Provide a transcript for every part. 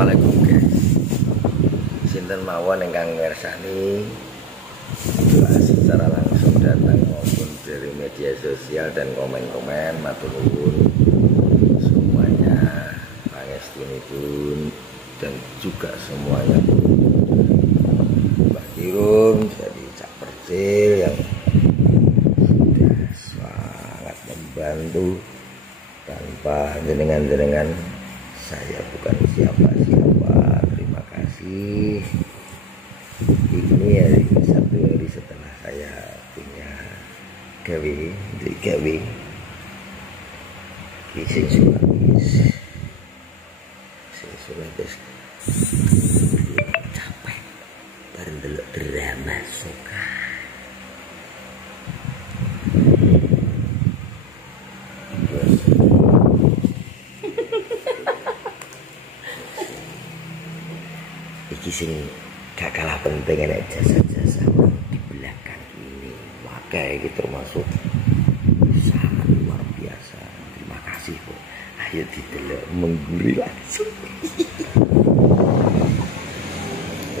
Assalamualaikum guys. Sinten mawon ingkang mirsani secara langsung datang maupun dari media sosial dan komen-komen, matur nuwun semuanya, pangestunipun dan juga semuanya Mbak Kirung jadi Cak Percil yang sudah sangat membantu. Tanpa jenengan-jenengan saya bukan siapa-siapa. Terima kasih. Ini satu hari setelah saya punya gawe kisah sudah guys, capek bareng delok drama suka. Iki sing gak kalah penting nek jasa-jasa di belakang ini. Wakai gitu termasuk sangat luar biasa. Terima kasih Bu. Ayo didelok mengguri langsung.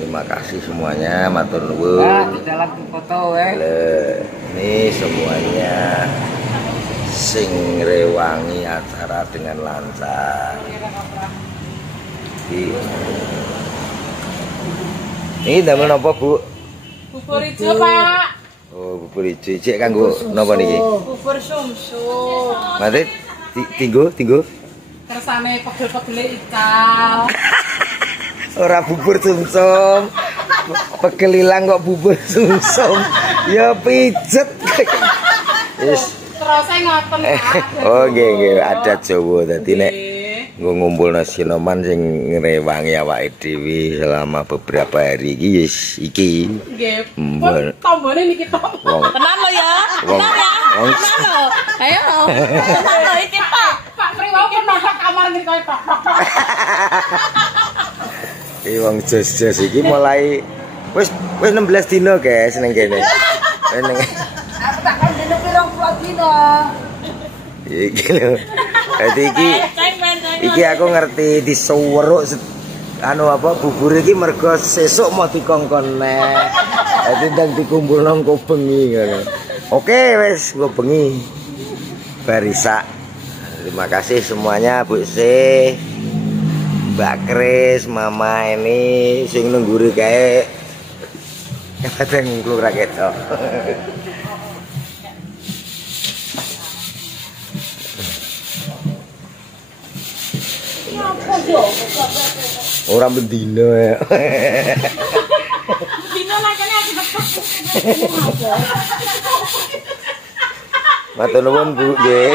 Terima kasih semuanya, matur nuwun. Di dalam foto Ini semuanya sing rewangi acara dengan lancar. Ini damel napa, Bu? Bubur ijo, Pak. Oh, bubur ijo. Cek kanggo napa niki? Bubur sumsum. Mate tinggo. Kersane pegel-pegele ical. Ora bubur sumsum. Pegel ilang kok bubur sumsum. Ya pijet. Wis. Terus ngoten, Pak. Oh, nggih, adat Jawa dadi nek nggo ngumpulna sinoman sing ngrewangi awake dhewe selama beberapa hari iki iki. Nggih. Tombone niki tok. Tenan lo ya. Tenan ya. Tenan lo. Ayo lo. Tenan lo iki Pak. Pak Priwau pun masak kamar niki koyo tok. Iki wong jos-jos iki mulai wis 16 dino guys ning kene. Ning aku tak kan dino pirang puluh dino. iki lho. Dadi iki aku ngerti disuweruk anu apa bubur iki mergo sesuk mau dikongkon neh. Dadi ndang dikumpulno engko bengi ngono. Oke wis engko bengi. Barisa. Terima kasih semuanya Bu C, Mbak Kris, Mama ini sing nengguri kae. Kadang ngungkluk ra ketok. Orang bendino ya. Dino lakane aku betok. Matur nuwun Bu nggih.